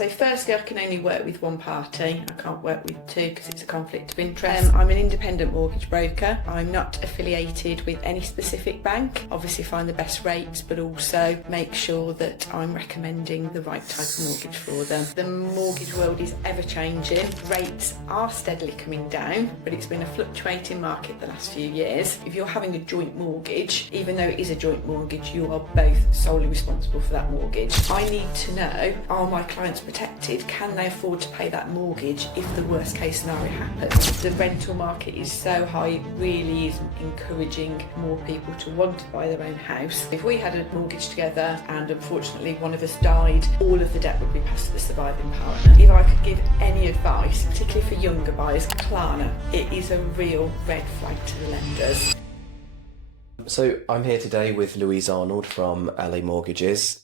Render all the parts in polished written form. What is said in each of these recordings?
So firstly, I can only work with one party. I can't work with two because it's a conflict of interest. I'm an independent mortgage broker. I'm not affiliated with any specific bank. Obviously find the best rates, but also make sure that I'm recommending the right type of mortgage for them. The mortgage world is ever changing. Rates are steadily coming down, but it's been a fluctuating market the last few years. If you're having a joint mortgage, even though it is a joint mortgage, you are both solely responsible for that mortgage. I need to know, are my clients protected? Can they afford to pay that mortgage if the worst case scenario happens? The rental market is so high, it really is encouraging more people to want to buy their own house. If we had a mortgage together and unfortunately one of us died, all of the debt would be passed to the surviving partner. If I could give any advice, particularly for younger buyers, Klarna, it is a real red flag to the lenders. So I'm here today with Louise Arnold from LA Mortgages.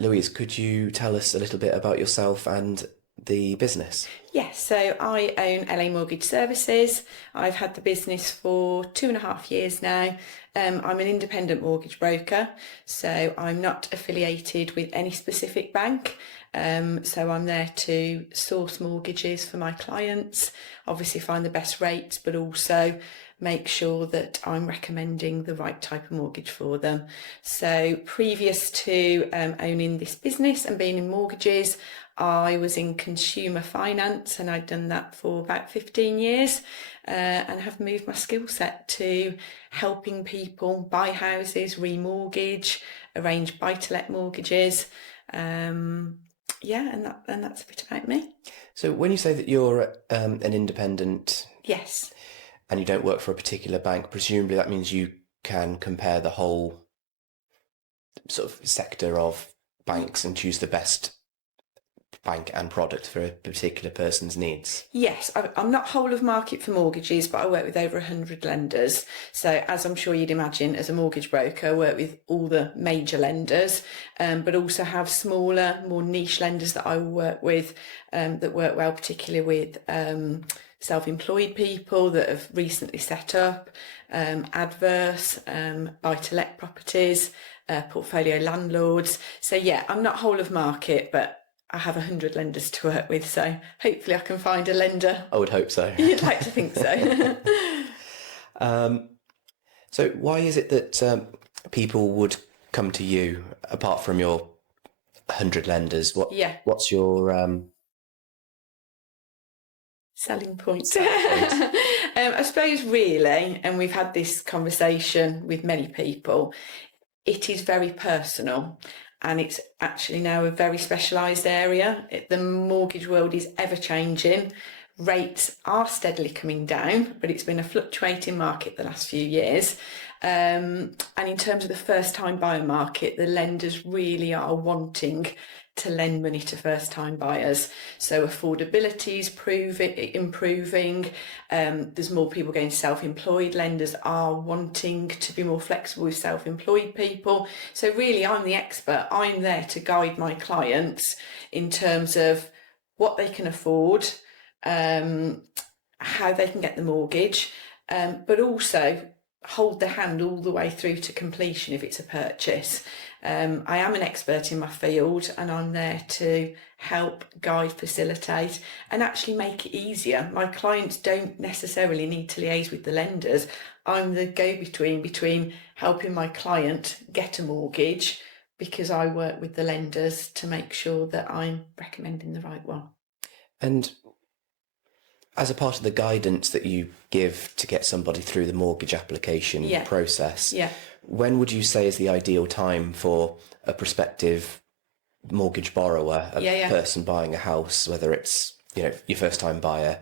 Louise, could you tell us a little bit about yourself and the business? Yes, so I own LA Mortgage Services. I've had the business for 2.5 years now. I'm an independent mortgage broker, so I'm not affiliated with any specific bank. So I'm there to source mortgages for my clients, obviously find the best rates, but also make sure that I'm recommending the right type of mortgage for them. So previous to owning this business and being in mortgages, I was in consumer finance and I'd done that for about 15 years and have moved my skill set to helping people buy houses, remortgage, arrange buy-to-let mortgages. And that's a bit about me. So when you say that you're an independent... Yes. And you don't work for a particular bank, presumably that means you can compare the whole sort of sector of banks and choose the best bank and product for a particular person's needs. Yes, I'm not whole of market for mortgages, but I work with over 100 lenders. So as I'm sure you'd imagine, as a mortgage broker, I work with all the major lenders, but also have smaller, more niche lenders that I work with that work well, particularly with self-employed people that have recently set up, adverse, buy-to-let properties, portfolio landlords. So yeah, I'm not whole of market, but I have 100 lenders to work with, so hopefully I can find a lender. I would hope so. You'd like to think so. So why is it that people would come to you, apart from your 100 lenders? What's your... selling point. I suppose really, and we've had this conversation with many people, it is very personal and it's actually now a very specialised area. The mortgage world is ever changing. Rates are steadily coming down, but it's been a fluctuating market the last few years. And in terms of the first time buyer market, the lenders really are wanting to lend money to first-time buyers. So affordability is improving. There's more people going self-employed. Lenders are wanting to be more flexible with self-employed people. So really, I'm the expert. I'm there to guide my clients in terms of what they can afford, how they can get the mortgage, but also hold the hand all the way through to completion if it's a purchase. I am an expert in my field and I'm there to help, guide, facilitate and actually make it easier. My clients don't necessarily need to liaise with the lenders. I'm the go-between between helping my client get a mortgage because I work with the lenders to make sure that I'm recommending the right one. And as a part of the guidance that you give to get somebody through the mortgage application process, when would you say is the ideal time for a prospective mortgage borrower, a person buying a house, whether it's your first time buyer,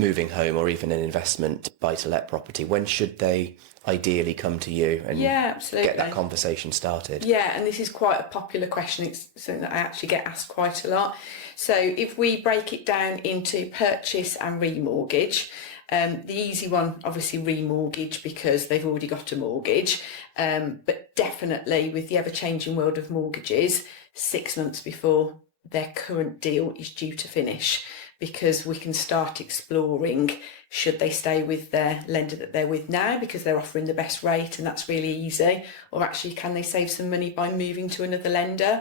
moving home, or even an investment buy-to-let property? When should they ideally come to you and get that conversation started? Yeah, and this is quite a popular question. It's something that I actually get asked quite a lot. So if we break it down into purchase and remortgage, the easy one, obviously remortgage because they've already got a mortgage, but definitely with the ever-changing world of mortgages, 6 months before their current deal is due to finish, because we can start exploring, should they stay with their lender that they're with now because they're offering the best rate and that's really easy, or actually can they save some money by moving to another lender?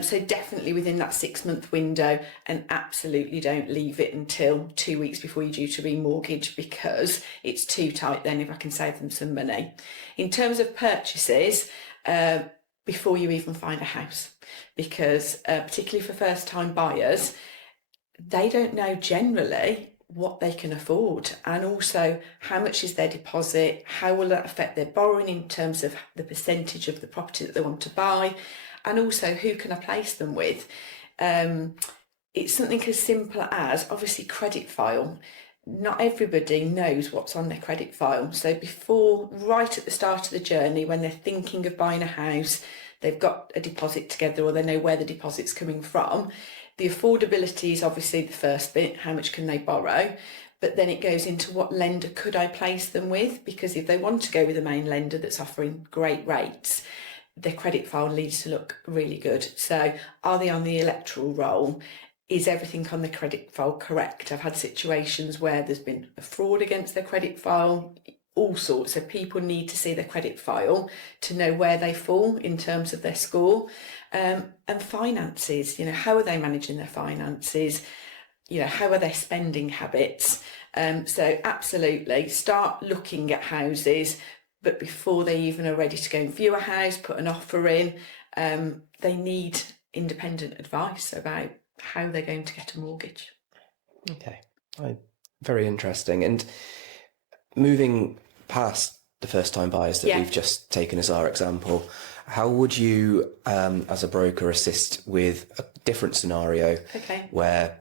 So definitely within that 6-month window, and absolutely don't leave it until 2 weeks before you're due to remortgage, because it's too tight then if I can save them some money. In terms of purchases, before you even find a house, because particularly for first time buyers, they don't know generally what they can afford, and also how much is their deposit, how will that affect their borrowing in terms of the percentage of the property that they want to buy, and also who can I place them with. It's something as simple as, obviously, credit file. Not everybody knows what's on their credit file. So before, right at the start of the journey, when they're thinking of buying a house, they've got a deposit together, or they know where the deposit's coming from. The affordability is obviously the first bit, how much can they borrow? But then it goes into what lender could I place them with? Because if they want to go with a main lender that's offering great rates, their credit file needs to look really good. So are they on the electoral roll? Is everything on the credit file correct? I've had situations where there's been a fraud against their credit file, all sorts. So people need to see their credit file to know where they fall in terms of their score. And finances, how are they managing their finances? How are their spending habits? So absolutely start looking at houses, but before they even are ready to go and view a house, put an offer in, they need independent advice about how they're going to get a mortgage. Okay, very interesting. And moving past the first time buyers that we've just taken as our example, how would you, as a broker, assist with a different scenario where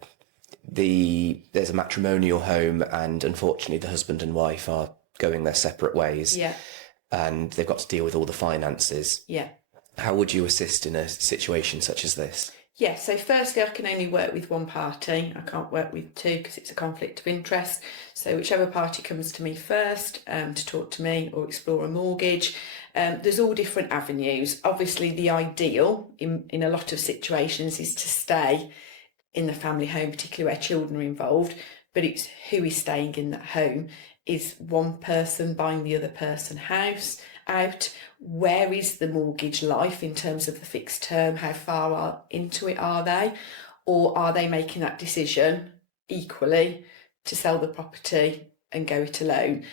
there's a matrimonial home and unfortunately the husband and wife are going their separate ways, and they've got to deal with all the finances? How would you assist in a situation such as this? So firstly, I can only work with one party. I can't work with two because it's a conflict of interest. So whichever party comes to me first to talk to me or explore a mortgage, there's all different avenues. Obviously, the ideal in a lot of situations is to stay in the family home, particularly where children are involved, but it's who is staying in that home. Is one person buying the other person house out? Where is the mortgage life in terms of the fixed term? How far into it are they? Or are they making that decision equally to sell the property and go it alone?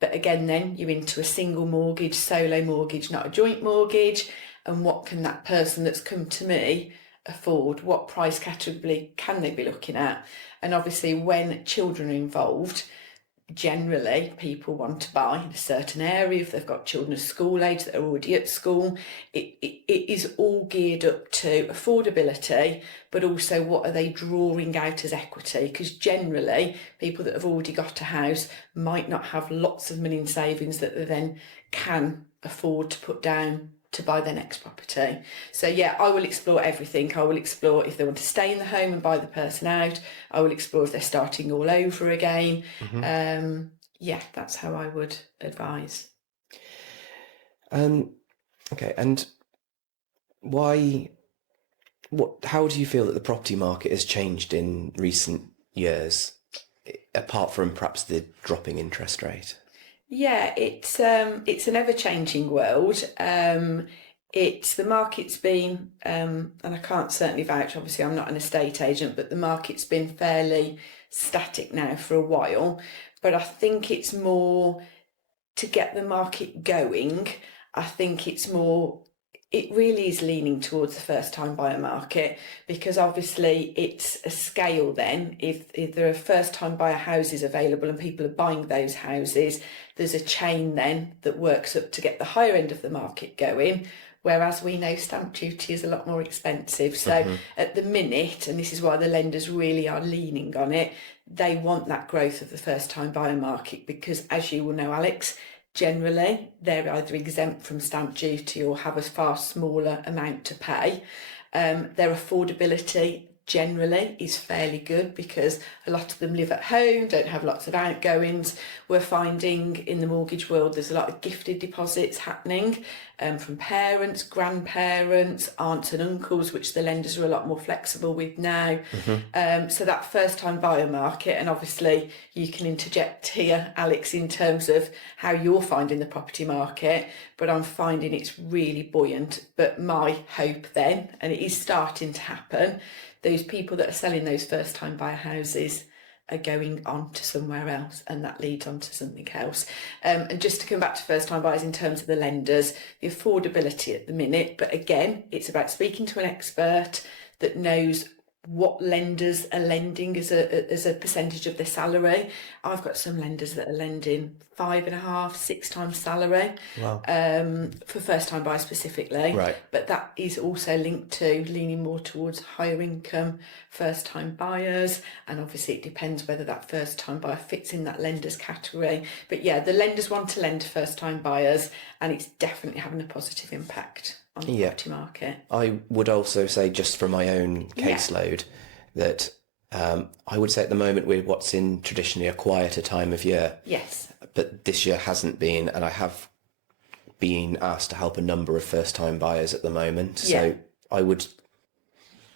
But again, then you're into a single mortgage, solo mortgage, not a joint mortgage. And what can that person that's come to me afford? What price category can they be looking at? And obviously when children are involved, generally people want to buy in a certain area. If they've got children of school age that are already at school, it is all geared up to affordability, but also what are they drawing out as equity, because generally people that have already got a house might not have lots of money in savings that they then can afford to put down to buy their next property. So I will explore everything. I will explore if they want to stay in the home and buy the person out. I will explore if they're starting all over again. That's how I would advise. Okay, and how do you feel that the property market has changed in recent years, apart from perhaps the dropping interest rate? It's an ever-changing world. The market's been, and I can't certainly vouch, obviously I'm not an estate agent, but the market's been fairly static now for a while. But I think it's more to get the market going. I think it really is leaning towards the first time buyer market, because obviously it's a scale then. If there are first time buyer houses available and people are buying those houses, there's a chain then that works up to get the higher end of the market going. Whereas we know stamp duty is a lot more expensive. So at the minute, and this is why the lenders really are leaning on it, they want that growth of the first time buyer market, because as you will know, Alex, generally they're either exempt from stamp duty or have a far smaller amount to pay. Their affordability generally is fairly good because a lot of them live at home, don't have lots of outgoings. We're finding in the mortgage world there's a lot of gifted deposits happening from parents, grandparents, aunts and uncles, which the lenders are a lot more flexible with now. So that first time buyer market, and obviously you can interject here, Alex, in terms of how you're finding the property market, but I'm finding it's really buoyant. But my hope then, and it is starting to happen, those people that are selling those first time buyer houses are going on to somewhere else, and that leads on to something else. And just to come back to first time buyers in terms of the lenders, the affordability at the minute, but again, it's about speaking to an expert that knows what lenders are lending as a percentage of their salary. I've got some lenders that are lending 5.5, 6 times salary. Wow. For first time buyers specifically. Right. But that is also linked to leaning more towards higher income first time buyers, and obviously it depends whether that first time buyer fits in that lender's category. But yeah, the lenders want to lend to first time buyers, and it's definitely having a positive impact on the property market. I would also say, just from my own caseload, that I would say at the moment we're what's in traditionally a quieter time of year. Yes. But this year hasn't been, and I have been asked to help a number of first-time buyers at the moment. So I would,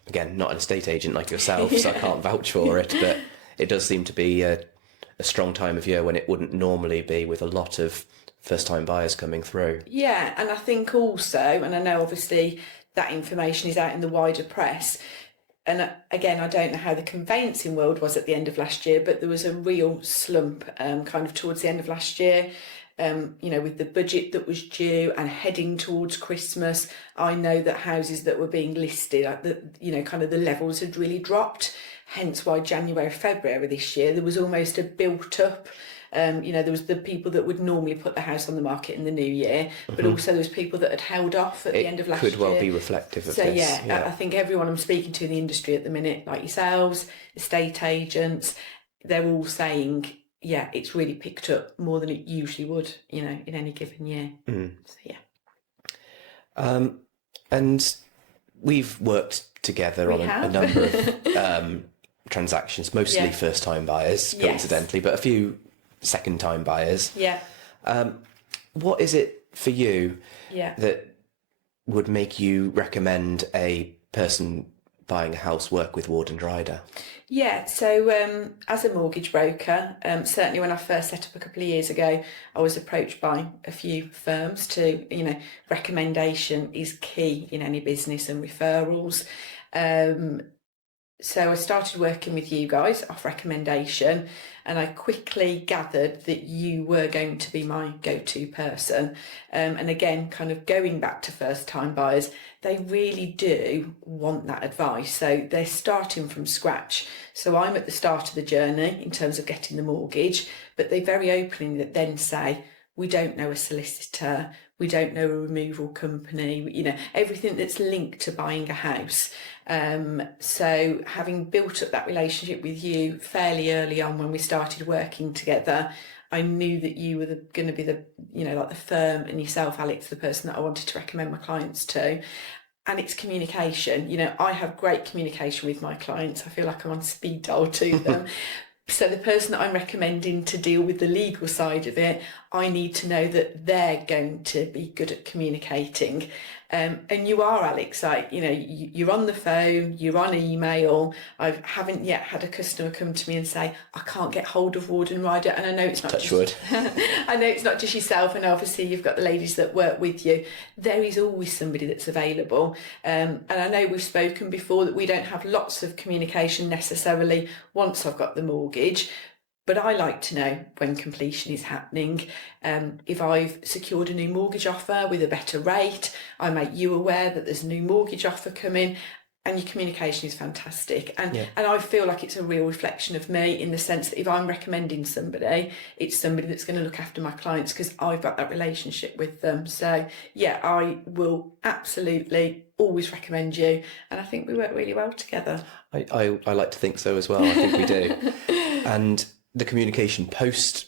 again, not an estate agent like yourself, so I can't vouch for it, but it does seem to be a strong time of year when it wouldn't normally be, with a lot of first-time buyers coming through. Yeah, and I think also, and I know obviously that information is out in the wider press, and again, I don't know how the conveyancing world was at the end of last year, but there was a real slump kind of towards the end of last year. With the budget that was due and heading towards Christmas, I know that houses that were being listed, kind of the levels had really dropped. Hence why January, February this year, there was almost a built up. There was the people that would normally put the house on the market in the new year, but also there was people that had held off at the end of last year. It could well be reflective of so, this. Yeah, I think everyone I'm speaking to in the industry at the minute, like yourselves, estate agents, they're all saying, yeah, it's really picked up more than it usually would, in any given year. So, yeah. And we've worked together on a number of transactions, mostly first-time buyers, coincidentally, but a few second-time buyers. Yeah. What is it for you Yeah. that would make you recommend a person buying a house work with Ward and Ryder? Yeah, so as a mortgage broker, certainly when I first set up a couple of years ago, I was approached by a few firms to, recommendation is key in any business, and referrals. So I started working with you guys off recommendation, and I quickly gathered that you were going to be my go-to person. And again, kind of going back to first-time buyers, they really do want that advice. So they're starting from scratch. So I'm at the start of the journey in terms of getting the mortgage, but they very openly then say, we don't know a solicitor, we don't know a removal company, everything that's linked to buying a house. So having built up that relationship with you fairly early on when we started working together, I knew that you were going to be the firm, and yourself, Alex, the person that I wanted to recommend my clients to. And it's communication. I have great communication with my clients. I feel like I'm on speed dial to them. So the person that I'm recommending to deal with the legal side of it, I need to know that they're going to be good at communicating. And you are, Alex, you're on the phone, you're on email. I haven't yet had a customer come to me and say, I can't get hold of Ward and Ryder. And I know it's not Touch wood. I know it's not just yourself, and obviously you've got the ladies that work with you. There is always somebody that's available. And I know we've spoken before that we don't have lots of communication necessarily once I've got the mortgage. But I like to know when completion is happening. If I've secured a new mortgage offer with a better rate, I make you aware that there's a new mortgage offer coming, and your communication is fantastic. And I feel like it's a real reflection of me, in the sense that if I'm recommending somebody, it's somebody that's going to look after my clients because I've got that relationship with them. So yeah, I will absolutely always recommend you, and I think we work really well together. I like to think so as well. I think we do. And the communication post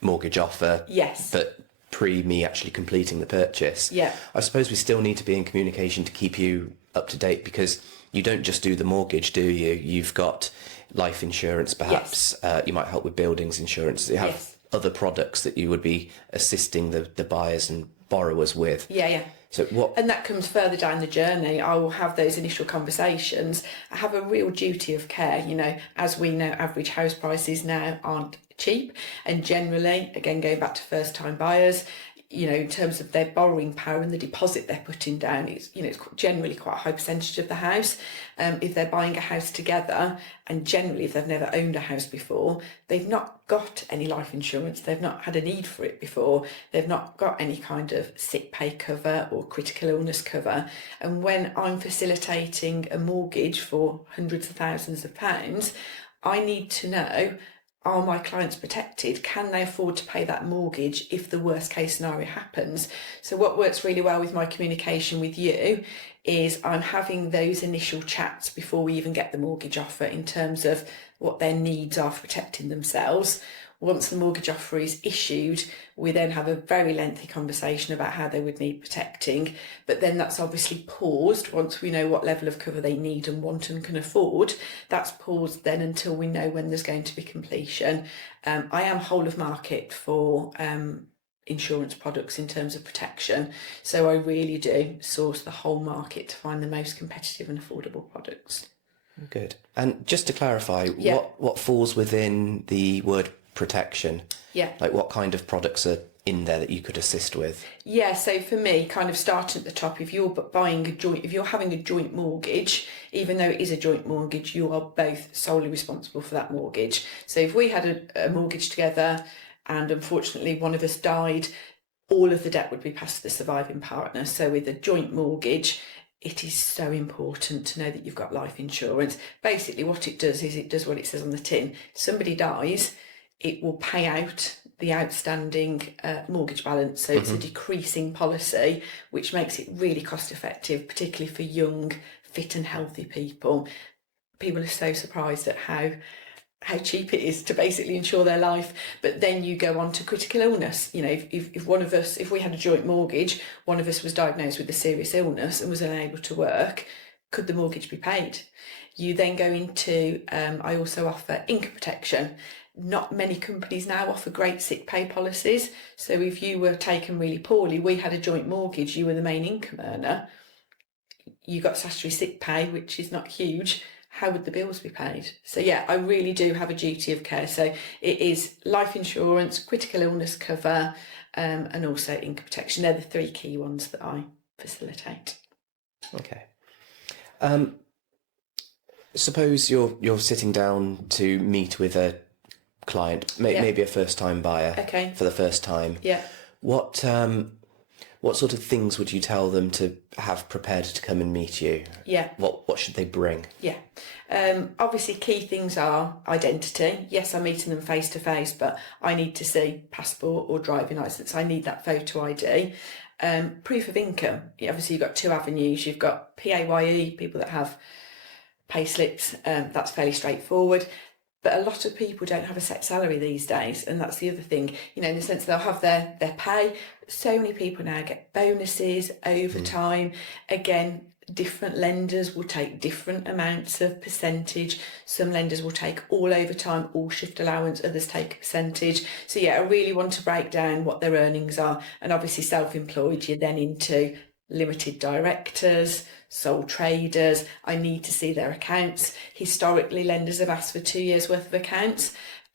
mortgage offer, but pre me actually completing the purchase. Yeah, I suppose we still need to be in communication to keep you up to date, because you don't just do the mortgage, do you? You've got life insurance, perhaps. Yes. You might help with buildings insurance. You have Yes. other products that you would be assisting the buyers and borrowers with. Yeah. So and that comes further down the journey. I will have those initial conversations. I have a real duty of care. You know, as we know, average house prices now aren't cheap, and generally, again, going back to first time buyers, you know, in terms of their borrowing power and the deposit they're putting down, it's, you know, it's generally quite a high percentage of the house. If they're buying a house together, and generally if they've never owned a house before, they've not got any life insurance, they've not had a need for it before, they've not got any kind of sick pay cover or critical illness cover. And when I'm facilitating a mortgage for hundreds of thousands of pounds, I need to know, are my clients protected? Can they afford to pay that mortgage if the worst case scenario happens? So what works really well with my communication with you is I'm having those initial chats before we even get the mortgage offer in terms of what their needs are for protecting themselves. Once the mortgage offer is issued, we then have a very lengthy conversation about how they would need protecting, but then that's obviously paused once we know what level of cover they need and want and can afford. That's paused then until we know when there's going to be completion. I am whole of market for insurance products in terms of protection, so I really do source the whole market to find the most competitive and affordable products. Good. And just to clarify, what falls within the word protection? Like what kind of products are in there that you could assist with? So for me, kind of starting at the top, if you're having a joint mortgage, even though it is a joint mortgage, you are both solely responsible for that mortgage. So if we had a mortgage together and unfortunately one of us died, all of the debt would be passed to the surviving partner. So with a joint mortgage, it is so important to know that you've got life insurance. Basically what it does is it does what it says on the tin. If somebody dies, it will pay out the outstanding mortgage balance. So it's a decreasing policy, which makes it really cost effective, particularly for young, fit and healthy people. People are so surprised at how cheap it is to basically insure their life. But then you go on to critical illness. You know, if we had a joint mortgage, one of us was diagnosed with a serious illness and was unable to work, could the mortgage be paid? You then go into, I also offer income protection. Not many companies now offer great sick pay policies. So if you were taken really poorly, we had a joint mortgage, you were the main income earner, you got statutory sick pay, which is not huge. How would the bills be paid? So I really do have a duty of care. So it is life insurance, critical illness cover, and also income protection. They're the three key ones that I facilitate. Okay. Suppose you're sitting down to meet with a client, maybe a first-time buyer for the first time. What sort of things would you tell them to have prepared to come and meet you? What should they bring? Obviously key things are identity. Yes, I'm meeting them face to face, but I need to see passport or driving licence. I need that photo ID. Proof of income. Obviously you've got two avenues. You've got PAYE, people that have pay slips. That's fairly straightforward. But a lot of people don't have a set salary these days, and that's the other thing, you know, in the sense they'll have their pay. So many people now get bonuses, overtime. Again, different lenders will take different amounts of percentage. Some lenders will take all overtime, all shift allowance, others take a percentage. So I really want to break down what their earnings are. And obviously self-employed, you're then into limited directors, sole traders. I need to see their accounts. Historically, lenders have asked for 2 years worth of accounts.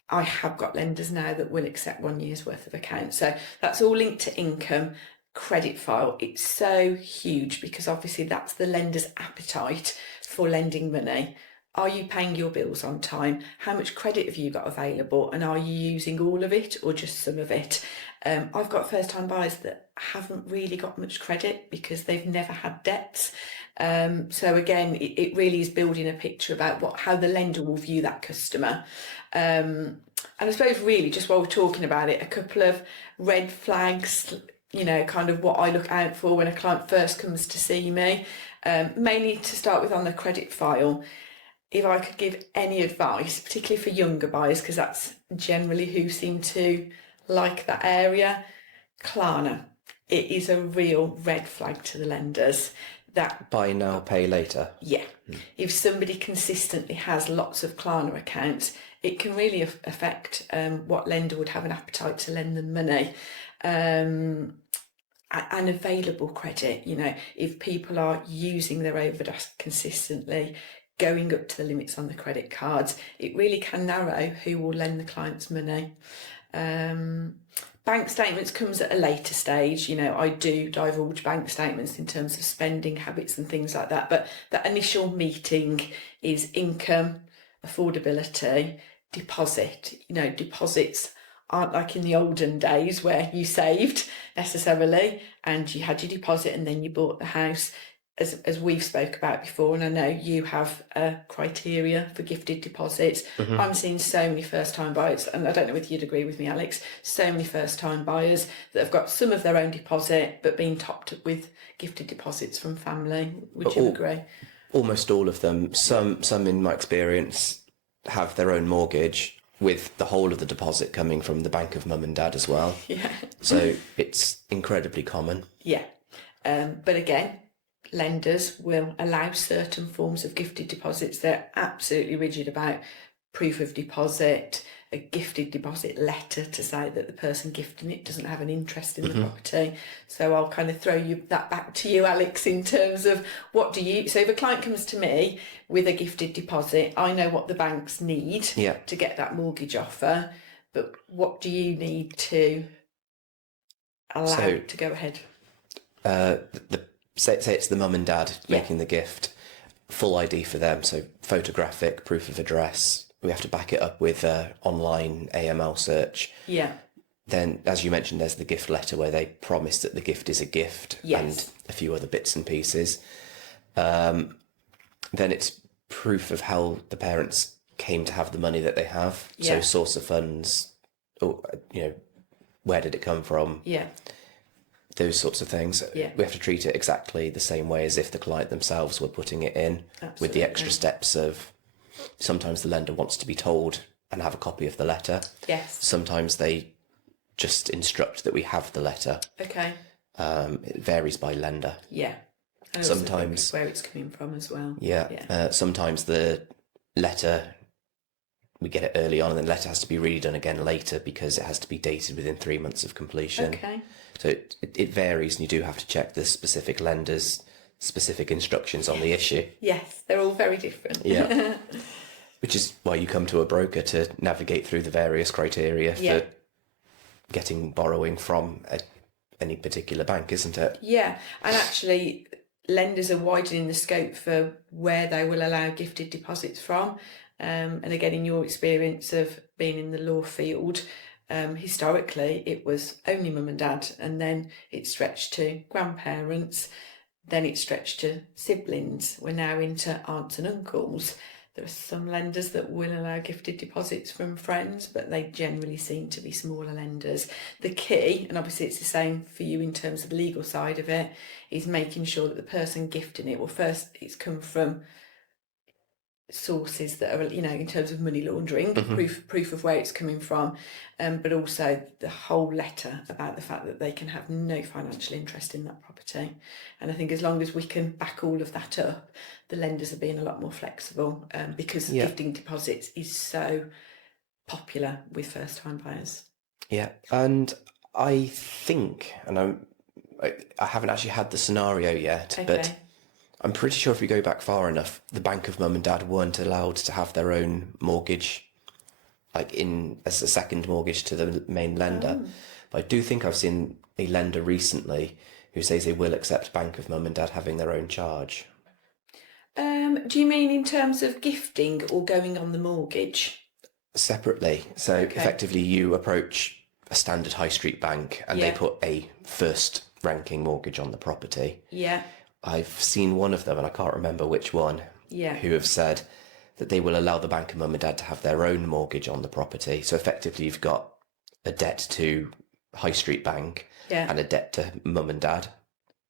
I have got lenders now that will accept 1 year's worth of accounts. So that's all linked to income. Credit file, it's so huge because obviously that's the lender's appetite for lending money. Are you paying your bills on time? How much credit have you got available? And are you using all of it or just some of it? I've got first-time buyers that haven't really got much credit because they've never had debts. So again, it really is building a picture about how the lender will view that customer. And I suppose really just while we're talking about it, a couple of red flags, you know, kind of what I look out for when a client first comes to see me. Mainly to start with on the credit file. If I could give any advice, particularly for younger buyers, because that's generally who seem to like that area, Klarna. It is a real red flag to the lenders. that buy now, pay later. Yeah. If somebody consistently has lots of Klarna accounts, it can really affect what lender would have an appetite to lend them money. And available credit, if people are using their overdraft consistently, going up to the limits on the credit cards, it really can narrow who will lend the clients money. Bank statements comes at a later stage. I do divulge bank statements in terms of spending habits and things like that. But that initial meeting is income, affordability, deposit. Deposits aren't like in the olden days where you saved necessarily and you had your deposit and then you bought the house. As we've spoke about before, and I know you have a criteria for gifted deposits. I'm seeing so many first-time buyers, and I don't know whether you'd agree with me, Alex, so many first-time buyers that have got some of their own deposit but being topped up with gifted deposits from family. Would you agree? Almost all of them. Some in my experience have their own mortgage with the whole of the deposit coming from the bank of mum and dad as well. Yeah. So it's incredibly common. Yeah. But again, lenders will allow certain forms of gifted deposits. They're absolutely rigid about proof of deposit, a gifted deposit letter to say that the person gifting it doesn't have an interest in the property. So I'll kind of throw that back to you, Alex, in terms of so if a client comes to me with a gifted deposit, I know what the banks need to get that mortgage offer, but what do you need to allow to go ahead? Say it's the mum and dad making the gift, full ID for them, so photographic, proof of address. We have to back it up with online AML search. Yeah. Then, as you mentioned, there's the gift letter where they promise that the gift is a gift and a few other bits and pieces. Then it's proof of how the parents came to have the money that they have. So source of funds, where did it come from? Yeah. Those sorts of things. Yeah. We have to treat it exactly the same way as if the client themselves were putting it in. Absolutely. With the extra steps of sometimes the lender wants to be told and have a copy of the letter. Yes. Sometimes they just instruct that we have the letter. Okay. It varies by lender. Yeah. And sometimes where it's coming from as well. Yeah. Sometimes the letter, we get it early on and the letter has to be redone again later because it has to be dated within 3 months of completion. Okay. So it varies, and you do have to check the specific lender's specific instructions on the issue. Yes, they're all very different. Yeah. Which is why you come to a broker to navigate through the various criteria for getting borrowing from any particular bank, isn't it? Yeah, and actually lenders are widening the scope for where they will allow gifted deposits from. And again, in your experience of being in the law field, historically it was only mum and dad, and then it stretched to grandparents, then it stretched to siblings. We're now into aunts and uncles. There are some lenders that will allow gifted deposits from friends, but they generally seem to be smaller lenders. The key, and obviously it's the same for you in terms of the legal side of it, is making sure that the person gifting it, well, first it's come from sources that are, in terms of money laundering, proof of where it's coming from, but also the whole letter about the fact that they can have no financial interest in that property. And I think as long as we can back all of that up, the lenders are being a lot more flexible, because gifting deposits is so popular with first-time buyers. Yeah, and I think, and I haven't actually had the scenario yet, but I'm pretty sure if we go back far enough, the bank of mum and dad weren't allowed to have their own mortgage, like as a second mortgage to the main lender. But I do think I've seen a lender recently who says they will accept bank of mum and dad having their own charge. Do you mean in terms of gifting or going on the mortgage? Separately. So effectively you approach a standard high street bank and they put a first ranking mortgage on the property. Yeah. I've seen one of them, and I can't remember which one, who have said that they will allow the bank of mum and dad to have their own mortgage on the property. So effectively you've got a debt to high street bank and a debt to mum and dad.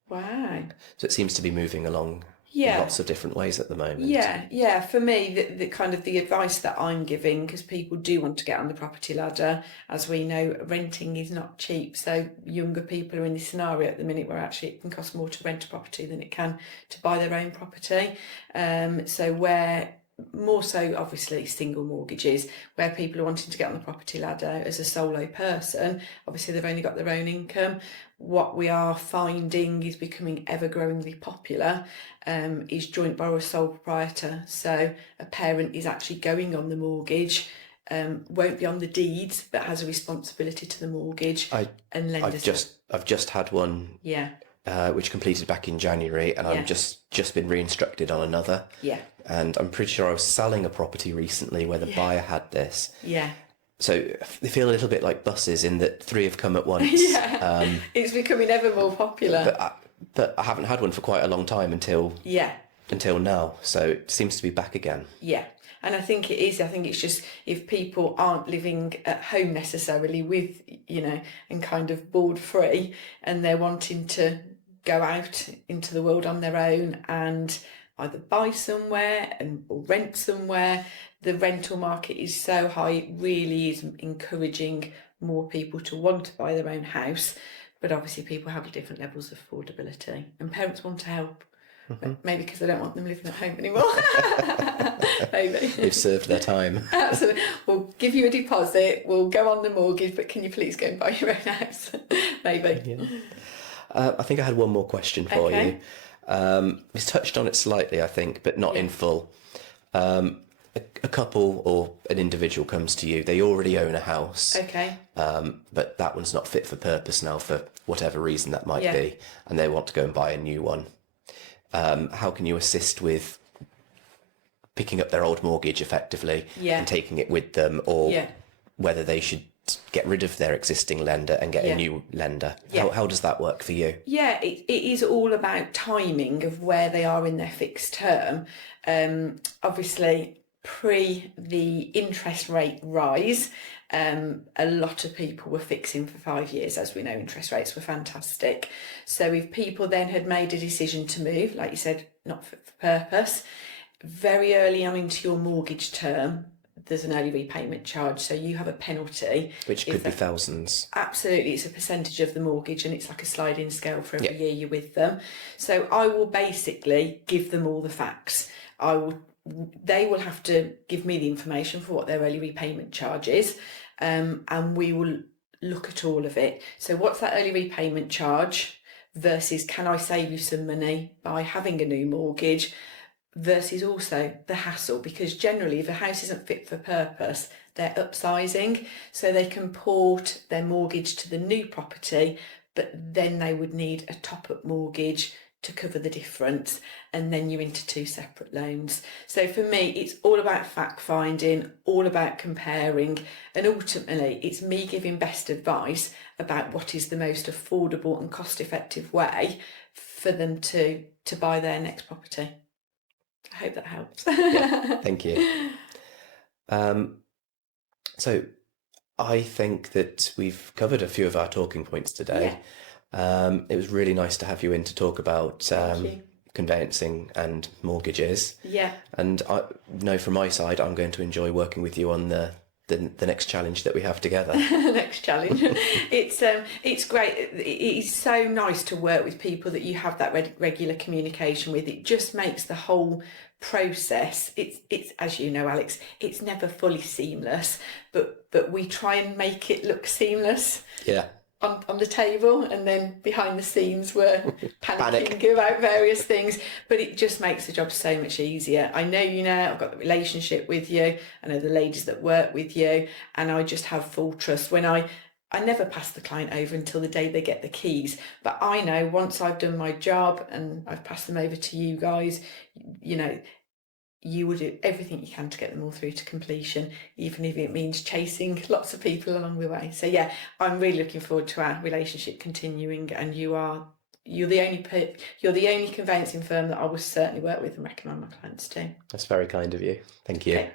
Wow. So it seems to be moving along in lots of different ways at the moment. Yeah. For me, the kind of the advice that I'm giving, because people do want to get on the property ladder, as we know, renting is not cheap. So younger people are in this scenario at the minute where actually it can cost more to rent a property than it can to buy their own property. So where more so obviously single mortgages, where people are wanting to get on the property ladder as a solo person, obviously they've only got their own income. What we are finding is becoming ever growingly popular is joint borrower sole proprietor. So a parent is actually going on the mortgage, won't be on the deeds, but has a responsibility to the mortgage. I've just had one. Which completed back in January, and I've just been re-instructed on another. And I'm pretty sure I was selling a property recently where the buyer had this. So they feel a little bit like buses in that 3 have come at once. It's becoming ever more popular. But I haven't had one for quite a long time until now. So it seems to be back again. And I think it is. I think it's just if people aren't living at home necessarily with, and kind of board free, and they're wanting to go out into the world on their own and either buy somewhere or rent somewhere, the rental market is so high, it really is encouraging more people to want to buy their own house. But obviously people have different levels of affordability, and parents want to help. Maybe because I don't want them living at home anymore. Maybe. They've served their time. Absolutely. We'll give you a deposit, we'll go on the mortgage, but can you please go and buy your own house? Maybe. I think I had one more question for you. It's touched on it slightly, I think, but not in full. A couple or an individual comes to you, they already own a house. But that one's not fit for purpose now for whatever reason that might be, and they want to go and buy a new one. How can you assist with picking up their old mortgage effectively and taking it with them, or whether they should get rid of their existing lender and get a new lender? How does that work for you? It is all about timing of where they are in their fixed term. Obviously, pre the interest rate rise, a lot of people were fixing for 5 years. As we know, interest rates were fantastic. So if people then had made a decision to move, like you said, not fit for purpose, very early on into your mortgage term, there's an early repayment charge. So you have a penalty. Which could be thousands. Absolutely. It's a percentage of the mortgage, and it's like a sliding scale for every year you're with them. So I will basically give them all the facts. They will have to give me the information for what their early repayment charge is, and we will look at all of it. So what's that early repayment charge versus can I save you some money by having a new mortgage, versus also the hassle, because generally if a house isn't fit for purpose, they're upsizing, so they can port their mortgage to the new property, but then they would need a top-up mortgage to cover the difference, and then you're into 2 separate loans. So for me, it's all about fact finding, all about comparing, and ultimately it's me giving best advice about what is the most affordable and cost effective way for them to buy their next property. I hope that helps. Thank you. So I think that we've covered a few of our talking points today. It was really nice to have you in to talk about conveyancing and mortgages. And I know from my side, I'm going to enjoy working with you on the next challenge that we have together. Next challenge. It's great. It is so nice to work with people that you have that regular communication with. It just makes the whole process, it's as you know, Alex, it's never fully seamless, but we try and make it look seamless. On the table, and then behind the scenes we're panicking about various things, but it just makes the job so much easier. I know you now, I've got the relationship with you, I know the ladies that work with you, and I just have full trust. When I never pass the client over until the day they get the keys, but I know once I've done my job and I've passed them over to you guys, you will do everything you can to get them all through to completion, even if it means chasing lots of people along the way. So I'm really looking forward to our relationship continuing, and you're the only conveyancing firm that I will certainly work with and recommend my clients to. That's very kind of you. Thank you. Okay.